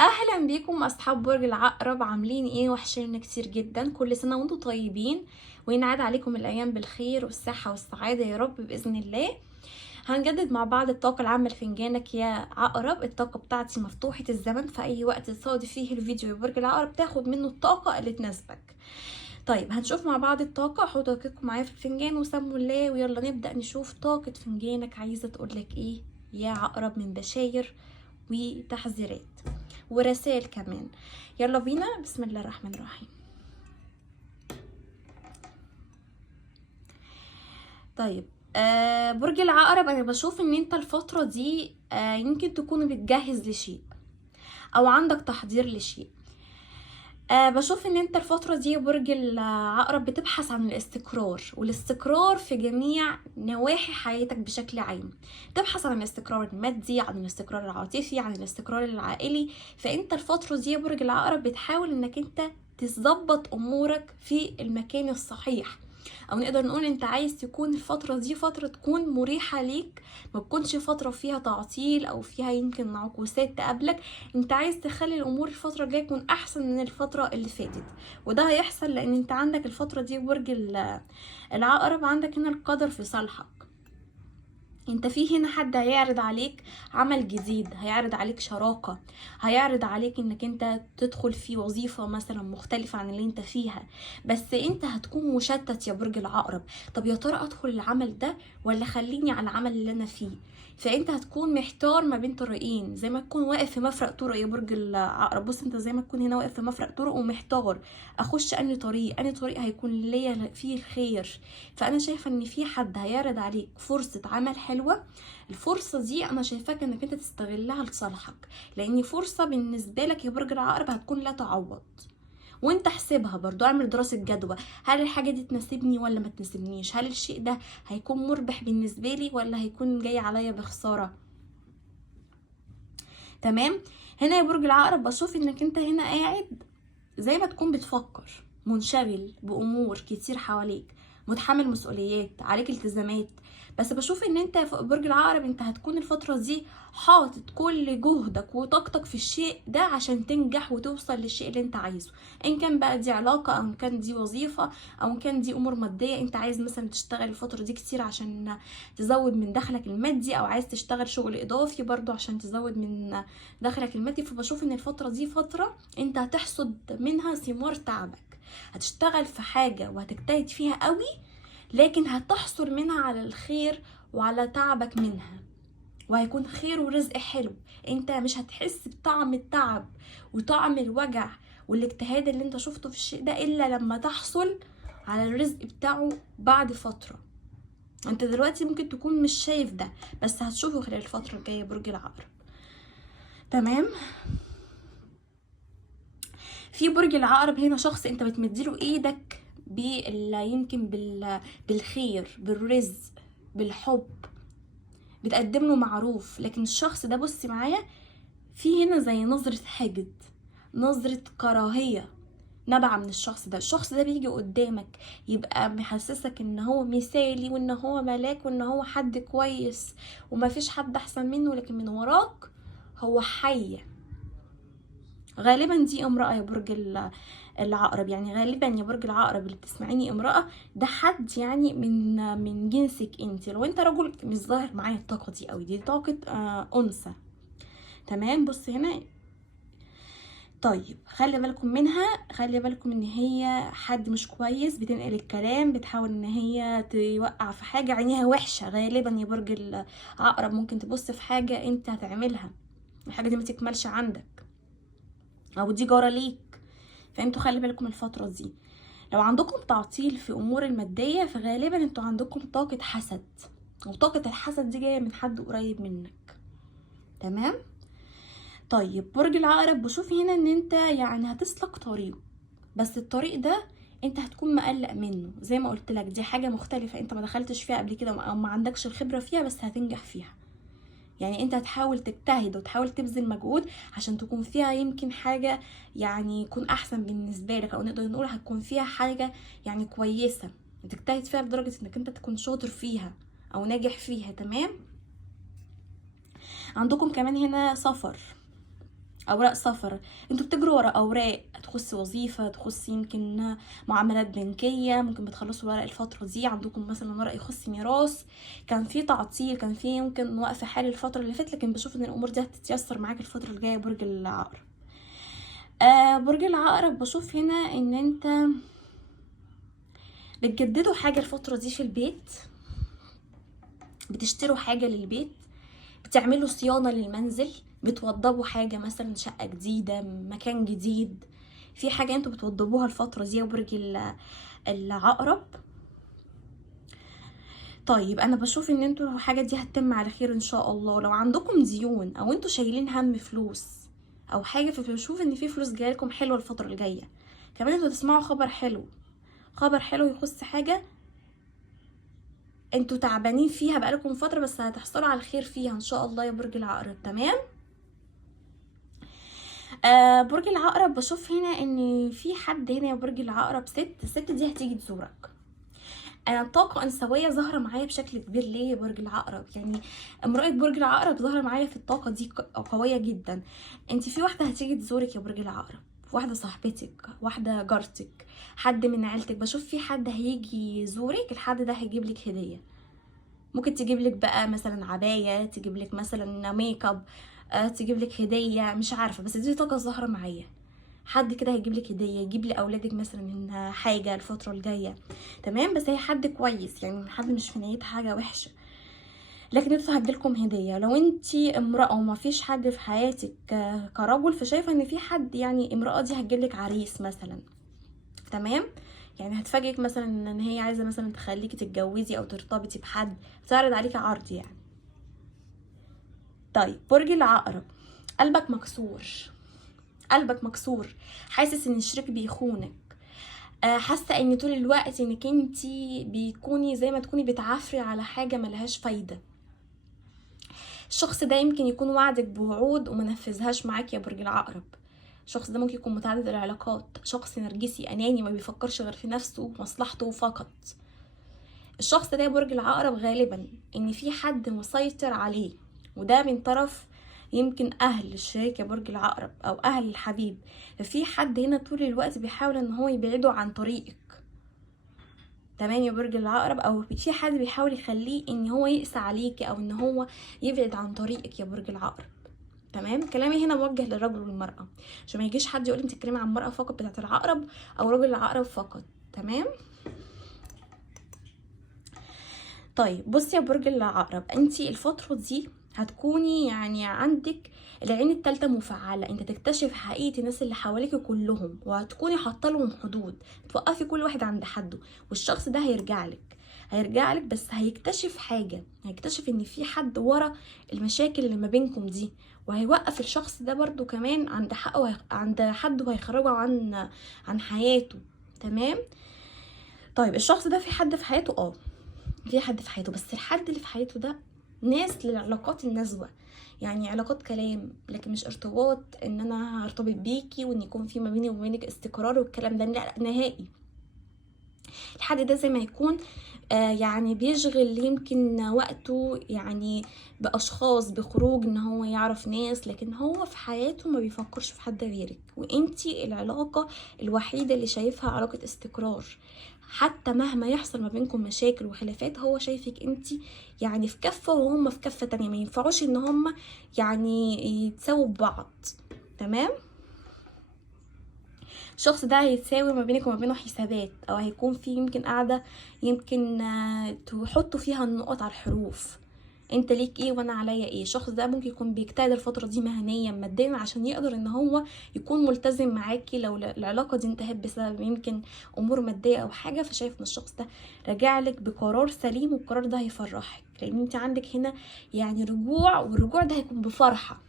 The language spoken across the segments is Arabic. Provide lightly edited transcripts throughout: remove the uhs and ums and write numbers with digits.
اهلا بيكم اصحاب برج العقرب، عاملين ايه؟ وحشين كتير جدا. كل سنه وانتم طيبين، وينعاد عليكم الايام بالخير والصحه والسعاده يا رب باذن الله. هنجدد مع بعض الطاقه العامه لفنجانك يا عقرب. الطاقه بتاعتي مفتوحه الزمن، في اي وقت تصادف فيه الفيديو يا برج العقرب تاخد منه الطاقه اللي تناسبك. طيب هنشوف مع بعض الطاقه. حطوا طاقتكم معايا في الفنجان وسموا الله، ويلا نبدا نشوف طاقه فنجانك عايزه تقولك ايه يا عقرب من بشاير وتحذيرات ورسائل كمان. يلا بينا، بسم الله الرحمن الرحيم. طيب برج العقرب، انا بشوف ان انت الفترة دي يمكن تكون بتجهز لشيء او عندك تحضير لشيء. بشوف ان انت الفترة دي يا برج العقرب بتبحث عن الاستقرار، والاستقرار في جميع نواحي حياتك بشكل عام. تبحث عن الاستقرار المادي، عن الاستقرار العاطفي، عن الاستقرار العائلي. فانت الفترة دي يا برج العقرب بتحاول انك انت تظبط امورك في المكان الصحيح، او نقدر نقول انت عايز تكون الفترة دي فترة تكون مريحة ليك، ما تكونش فترة فيها تعطيل او فيها يمكن معكوسات تقابلك. انت عايز تخلي الامور الفترة الجاية تكون احسن من الفترة اللي فاتت، وده هيحصل لان انت عندك الفترة دي برج العقرب، عندك هنا القدر في صالحك. انت في هنا حد هيعرض عليك عمل جديد، هيعرض عليك شراكة، هيعرض عليك انك انت تدخل في وظيفة مثلا مختلفة عن اللي انت فيها، بس انت هتكون مشتت يا برج العقرب. طب يا ترى ادخل العمل ده ولا خليني على العمل اللي انا فيه؟ فانت هتكون محتار ما بين طريقين، زي ما تكون واقف في مفرق طرق يا برج العقرب. بص، انت زي ما تكون هنا واقف في مفرق طرق ومحتار اخش انهي طريق، انهي طريق هيكون ليا فيه الخير. فانا شايفه ان في حد هيعرض عليك فرصه عمل حلوه. الفرصه دي انا شايفاك انك انت تستغلها لصالحك، لان فرصه بالنسبه لك يا برج العقرب هتكون لا تعوض. وانت احسبها برضو، اعمل دراسة جدوى. هل الحاجة دي تناسبني ولا ما تناسبنيش؟ هل الشيء ده هيكون مربح بالنسبة لي ولا هيكون جاي عليا بخسارة؟ تمام. هنا يا برج العقرب بشوف انك انت هنا قاعد زي ما تكون بتفكر، منشغل بأمور كتير حواليك، متحمل مسؤوليات، عليك التزامات. بس بشوف ان انت في برج العقرب انت هتكون الفترة دي حاطط كل جهدك وطاقتك في الشيء ده عشان تنجح وتوصل للشيء اللي انت عايزه. ان كان بقى دي علاقة، او ان كان دي وظيفة، او ان كان دي امور مادية. انت عايز مثلا تشتغل الفترة دي كتير عشان تزود من دخلك المادي، او عايز تشتغل شغل اضافي برضو عشان تزود من دخلك المادي. فبشوف ان الفترة دي فترة انت هتحصد منها ثمار تعبك، هتشتغل في حاجة وهتجتهد فيها قوي، لكن هتحصل منها على الخير وعلى تعبك منها، وهيكون خير ورزق حلو. انت مش هتحس بطعم التعب وطعم الوجع والاجتهاد اللي انت شفته في الشيء ده الا لما تحصل على الرزق بتاعه بعد فترة. انت دلوقتي ممكن تكون مش شايف ده، بس هتشوفه خلال الفترة الجاية برج العقرب. تمام. في برج العقرب هنا شخص انت بتمديله ايدك يمكن بالخير، بالرزق، بالحب، بتقدم له معروف. لكن الشخص ده بصي معايا، في هنا زي نظرة حقد، نظرة كراهية نابعة من الشخص ده. الشخص ده بيجي قدامك يبقى محسسك ان هو مثالي وان هو ملاك وان هو حد كويس ومفيش حد احسن منه، لكن من وراك هو حية. غالبا دي امرأة يا برج العقرب، يعني غالبا يا برج العقرب اللي بتسمعيني امرأة، ده حد يعني من جنسك انت. لو انت رجل مش ظاهر معايا الطاقة دي قوي، دي طاقة انثى. تمام. بص هنا، طيب خلي بالكم منها، خلي بالكم ان هي حد مش كويس، بتنقل الكلام، بتحاول ان هي توقع في حاجة، عينيها وحشة. غالبا يا برج العقرب ممكن تبص في حاجة انت هتعملها، الحاجة دي ما تكملش عندك، او دي جارة ليك. فانتوا خلي بالكم الفترة دي. لو عندكم تعطيل في امور المادية فغالبا انتوا عندكم طاقة حسد، وطاقة الحسد دي جاية من حد قريب منك. تمام. طيب برج العقرب بشوف هنا ان انت يعني هتسلك طريق، بس الطريق ده انت هتكون مقلق منه. زي ما قلت لك دي حاجة مختلفة انت ما دخلتش فيها قبل كده او ما عندكش الخبرة فيها، بس هتنجح فيها. يعني انت هتحاول تجتهد وتحاول تبذل مجهود عشان تكون فيها يمكن حاجة يعني يكون احسن بالنسبة لك، او نقدر نقول هتكون فيها حاجة يعني كويسة تجتهد فيها لدرجة انك انت تكون شاطر فيها او ناجح فيها. تمام. عندكم كمان هنا سفر اوراق سفر، انتوا بتجروا ورا اوراق تخص وظيفه، تخص يمكن معاملات بنكيه، ممكن بتخلصوا ورق الفتره دي، عندكم مثلا ورق يخص ميراث، كان في تعطيل، كان في يمكن وقف حالي الفتره اللي فاتت، لكن بشوف ان الامور دي هتتيسر معاك الفتره اللي جايه. برج العقرب. برج العقرب بشوف هنا ان انت بتجددوا حاجه الفتره دي في البيت، بتشتروا حاجه للبيت، بتعملوا صيانه للمنزل، بتوضبوا حاجه مثلا شقه جديده، مكان جديد، في حاجه انتوا بتوضبوها الفتره دي يا برج العقرب. طيب انا بشوف ان انتوا الحاجه دي هتتم على خير ان شاء الله. لو عندكم ديون او انتوا شايلين هم فلوس او حاجه، فبشوف ان في فلوس جايه لكم حلوه الفتره الجايه. كمان انتوا تسمعوا خبر حلو، خبر حلو يخص حاجه انتوا تعبانين فيها بقالكم فتره، بس هتحصلوا على الخير فيها ان شاء الله يا برج العقرب. تمام. برج العقرب بشوف هنا ان في حد هنا يا برج العقرب، الست دي هتيجي تزورك. طاقة أنثوية ظاهرة معايا بشكل كبير. ليه يا برج العقرب؟ يعني امرأة برج العقرب ظاهرة معايا في الطاقة دي قوية جدا. انت في واحدة هتيجي تزورك يا برج العقرب، واحدة صاحبتك، واحدة جارتك، حد من عيلتك. بشوف في حد هيجي يزورك، الحد ده هيجيب لك هدية، ممكن تجيب لك بقى مثلا عباية، تجيب لك مثلا ميك اب، تجيب لك هدية، مش عارفة، بس دي طاقة ظاهرة معايا. حد كده هيجيب لك هديه، يجيب لاولادك مثلا حاجه الفتره الجايه. تمام. بس هي حد كويس، يعني حد مش في نيته حاجه وحشه، لكن انتوا هتجيلكم هديه. لو انتي امراه وما فيش حد في حياتك كرجل، فشايفه ان في حد، يعني امراه دي هتجيلك عريس مثلا. تمام. يعني هتفاجئك مثلا ان هي عايزه مثلا تخليكي تتجوزي او ترتبطي بحد، تعرض عليكي عرض يعني. طيب برج العقرب، قلبك مكسور، قلبك مكسور، حاسس ان الشريك بيخونك، حاسه ان طول الوقت انك انتي بيكوني زي ما تكوني بتعافري على حاجه ملهاش فايده. الشخص ده يمكن يكون وعدك بوعود وما نفذهاش معاك يا برج العقرب. الشخص ده ممكن يكون متعدد العلاقات، شخص نرجسي اناني ما بيفكرش غير في نفسه ومصلحته فقط. الشخص ده يا برج العقرب غالبا ان في حد مسيطر عليه، وده من طرف يمكن اهل الشريك يا برج العقرب او اهل الحبيب. ففي حد هنا طول الوقت بيحاول ان هو يبعده عن طريقك. تمام يا برج العقرب. او في حد بيحاول يخليه ان هو يقسى عليكي او ان هو يبعد عن طريقك يا برج العقرب. تمام. كلامي هنا موجه للرجل والمراه، عشان ما يجيش حد يقول انت بتتكلمي عن المراه فقط بتاعت العقرب او رجل العقرب فقط. تمام. طيب بصي يا برج العقرب، انت الفتره دي هتكوني يعني عندك العين التالتة مفعلة، انت تكتشف حقيقة الناس اللي حواليك كلهم، وهتكوني حاطه لهم حدود، توقفي كل واحد عند حده، والشخص ده هيرجع لك، هيرجع لك، بس هيكتشف حاجة، هيكتشف ان في حد ورا المشاكل اللي ما بينكم دي، وهيوقف الشخص ده برضو كمان عند حقه، عند حد، وهيخرجه عن حياته. تمام. طيب الشخص ده في حد في حياته، في حد في حياته، بس الحد اللي في حياته ده ناس للعلاقات النزوة، يعني علاقات كلام، لكن مش ارتباط ان انا هرتبط بيكي وان يكون في ما بيني وبينك استقرار والكلام ده، لا نهائي. الحد ده زي ما يكون يعني بيشغل يمكن وقته يعني باشخاص، بخروج، ان هو يعرف ناس، لكن هو في حياته ما بيفكرش في حد غيرك، وانتي العلاقة الوحيدة اللي شايفها علاقة استقرار. حتى مهما يحصل ما بينكم مشاكل وخلافات، هو شايفك انتي يعني في كفة وهم في كفة تانية، ما ينفعوش ان هم يعني يتساووا ببعض. تمام. الشخص ده هيتساوي ما بينك وما بينه حسابات، او هيكون في يمكن قاعدة يمكن تحطوا فيها النقط على الحروف، انت ليك ايه وانا عليا ايه. الشخص ده ممكن يكون بيجتهد الفترة دي مهنيا ماديا عشان يقدر ان هو يكون ملتزم معاكي. لو العلاقة دي انتهت بسبب يمكن امور مادية او حاجة، فشايف ان الشخص ده راجع لك بقرار سليم، والقرار ده هيفرحك، لان انت عندك هنا يعني رجوع، والرجوع ده هيكون بفرحة.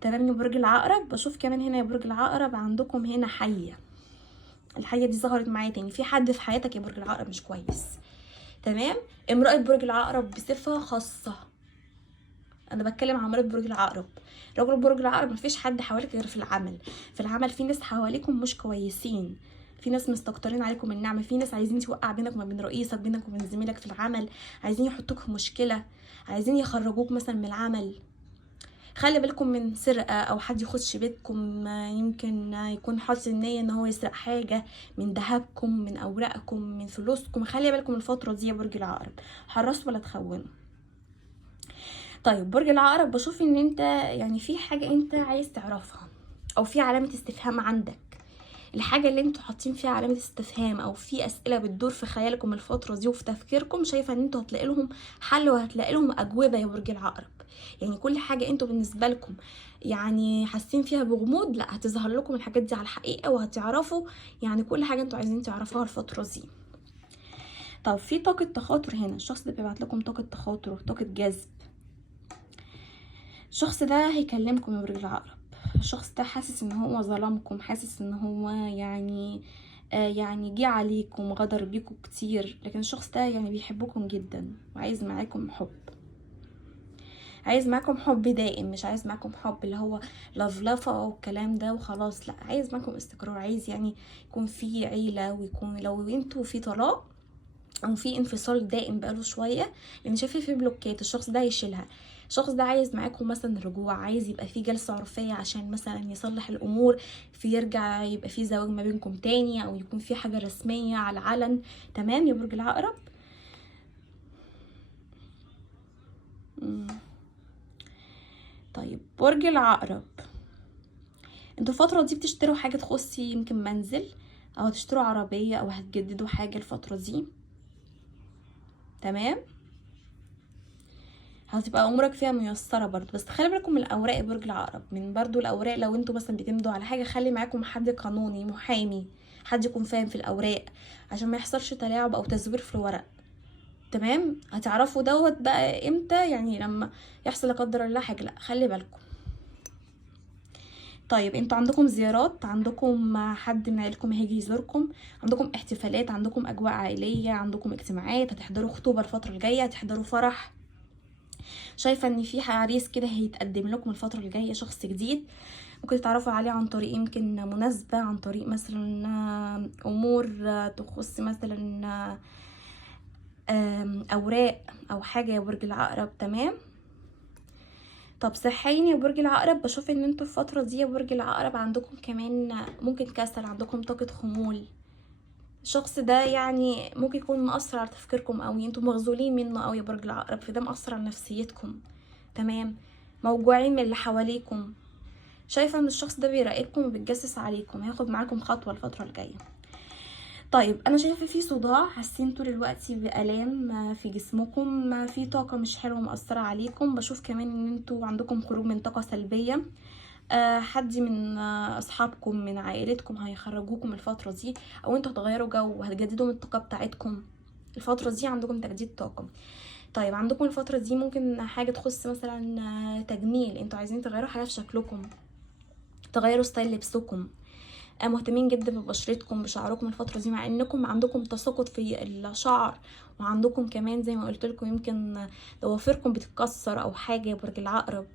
تمام يا برج العقرب. بشوف كمان هنا يا برج العقرب عندكم هنا حية، الحية دي ظهرت معايا تاني، في حد في حياتك يا برج العقرب مش كويس. تمام. امرأة برج العقرب بصفة خاصة، انا بتكلم عن امرأة برج العقرب. رجل برج العقرب مفيش حد حواليك غير في العمل، في العمل في ناس حواليكم مش كويسين، في ناس مستكترين عليكم النعمة، في ناس عايزين توقع بينك وما بين رئيسك، بينك وبين زميلك في العمل، عايزين يحطوك في مشكلة، عايزين يخرجوك مثلا من العمل. خلي بالكم من سرقه او حد يخش بيتكم، يمكن يكون حاطط النيه ان هو يسرق حاجه من ذهبكم، من اوراقكم، من فلوسكم. خلي بالكم الفتره دي يا برج العقرب، حرصوا ولا تخونوا. طيب برج العقرب، بشوف ان انت يعني في حاجه انت عايز تعرفها، او في علامه استفهام عندك. الحاجه اللي انتوا حاطين فيها علامه استفهام، او في اسئله بتدور في خيالكم الفتره دي وفي تفكيركم، شايفه ان انتوا هتلاقي لهم حل وهتلاقي لهم اجوبه يا برج العقرب. يعني كل حاجه انتوا بالنسبه لكم يعني حاسين فيها بغموض، لا هتظهر لكم الحاجات دي على الحقيقه، وهتعرفوا يعني كل حاجه انتوا عايزين تعرفوها الفتره دي. طب في طاقه تخاطر هنا، الشخص ده بيبعت لكم طاقه تخاطر وطاقه جذب. الشخص ده هيكلمكم يا برج العقرب، الشخص ده حاسس ان هو ظلمكم، حاسس ان هو يعني جه عليكم، غدر بيكم كتير، لكن الشخص ده يعني بيحبكم جدا وعايز معاكم حب، عايز معاكم حب دائم، مش عايز معاكم حب اللي هو لفلفه والكلام ده وخلاص، لا عايز معاكم استقرار، عايز يعني يكون في عيله، ويكون لو انتوا في طلاق او في انفصال دائم بقاله شويه، لان شايفه في بلوكات الشخص ده هيشيلها. الشخص ده عايز معاكم مثلا رجوع، عايز يبقى في جلسه عرفيه عشان مثلا يصلح الامور، في يرجع يبقى في زواج ما بينكم تاني، او يكون في حاجه رسميه على العلن. تمام يا برج العقرب. طيب برج العقرب، انتوا الفتره دي بتشتروا حاجه تخص يمكن منزل، او هتشتروا عربيه، او هتجددوا حاجه الفتره دي. تمام، هتبقى امورك فيها ميسره برضو، بس خلي بالكم من الاوراق يا برج العقرب، من برضو الاوراق لو انتوا مثلا بتمضوا على حاجه، خلي معاكم حد قانوني، محامي، حد يكون فاهم في الاوراق عشان ما يحصلش تلاعب او تزوير في الورق. تمام، هتعرفوا دوت بقى امتى، يعني لما يحصل لا قدر الله حاجه، لا خلي بالكم. طيب انتوا عندكم زيارات، عندكم حد من عيلتكم هيجي يزوركم، عندكم احتفالات، عندكم اجواء عائليه، عندكم اجتماعات، هتحضروا خطوبه الفتره الجايه، هتحضروا فرح. شايفه ان في عريس كده هيتقدم لكم الفتره الجايه، شخص جديد ممكن تتعرفوا عليه عن طريق يمكن مناسبه، عن طريق مثلا امور تخص مثلا اوراق او حاجه يا برج العقرب. تمام. طب صحيين يا برج العقرب، بشوف ان انتوا الفتره دي يا برج العقرب عندكم كمان ممكن كسل، عندكم طاقه خمول. الشخص ده يعني ممكن يكون مأثر على تفكيركم، او انتوا مغزولين منه، او يا برج العقرب فده مأثر على نفسيتكم. تمام، موجوعين من اللي حواليكم. شايفه ان الشخص ده بيراقبكم وبيتجسس عليكم، هياخد معاكم خطوه الفتره الجايه. طيب انا شايفه في صداع، حاسين طول الوقت بآلام في جسمكم، في طاقه مش حلوه مأثره عليكم. بشوف كمان ان انتوا عندكم خروج من طاقه سلبيه، حد من اصحابكم من عائلتكم هيخرجوكم الفتره دي، او انتوا هتغيروا جو وهتجددوا من الطاقه بتاعتكم الفتره دي، عندكم تجديد طاقه. طيب عندكم الفتره دي ممكن حاجه تخص مثلا تجميل، انتوا عايزين تغيروا حاجه في شكلكم، تغيروا ستايل لبسكم، مهتمين جدا ببشرتكم بشعركم الفتره دي، مع انكم عندكم تساقط في الشعر، وعندكم كمان زي ما قلت لكم يمكن ضوافركم بتتكسر او حاجه يا برج العقرب.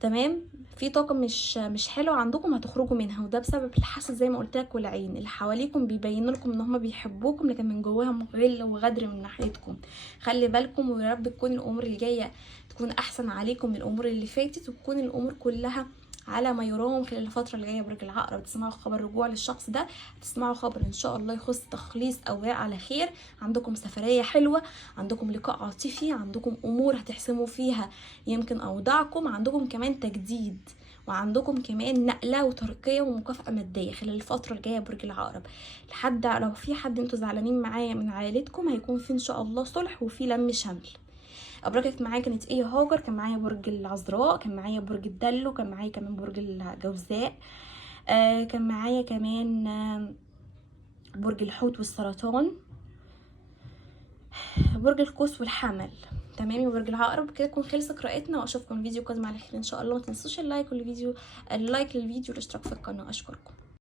تمام، في طاقه مش حلوه عندكم هتخرجوا منها، وده بسبب الحسد زي ما قلت لك، والعين اللي حواليكم بيبينوا لكم ان هم بيحبوكم، لكن من جواهم غل وغدر من ناحيتكم. خلي بالكم، ويا رب تكون الامور الجايه تكون احسن عليكم من الامور اللي فاتت، وتكون الامور كلها على ما يرام خلال الفتره اللي جايه. برج العقرب تسمعوا خبر رجوع للشخص ده، تسمعوا خبر ان شاء الله يخص تخليص اوراق على خير، عندكم سفريه حلوه، عندكم لقاء عاطفي، عندكم امور هتحسموا فيها يمكن اوضاعكم، عندكم كمان تجديد، وعندكم كمان نقله وترقيه ومكافاه ماديه خلال الفتره الجايه. برج العقرب لحد لو في حد انتوا زعلانين معايا من عائلتكم، هيكون في ان شاء الله صلح وفي لم شمل. ابراج كانت معايا كانت ايه؟ هاجر، كان معايا برج العذراء، كان معايا برج الدلو، كان معايا كمان برج الجوزاء، كان معايا كمان برج الحوت والسرطان، برج القوس والحمل. تمام يا برج العقرب، كده تكون خلصت قراءتنا، واشوفكم الفيديو القادم على خير ان شاء الله. ما تنسوش اللايك للفيديو والاشتراك في القناه. اشكركم.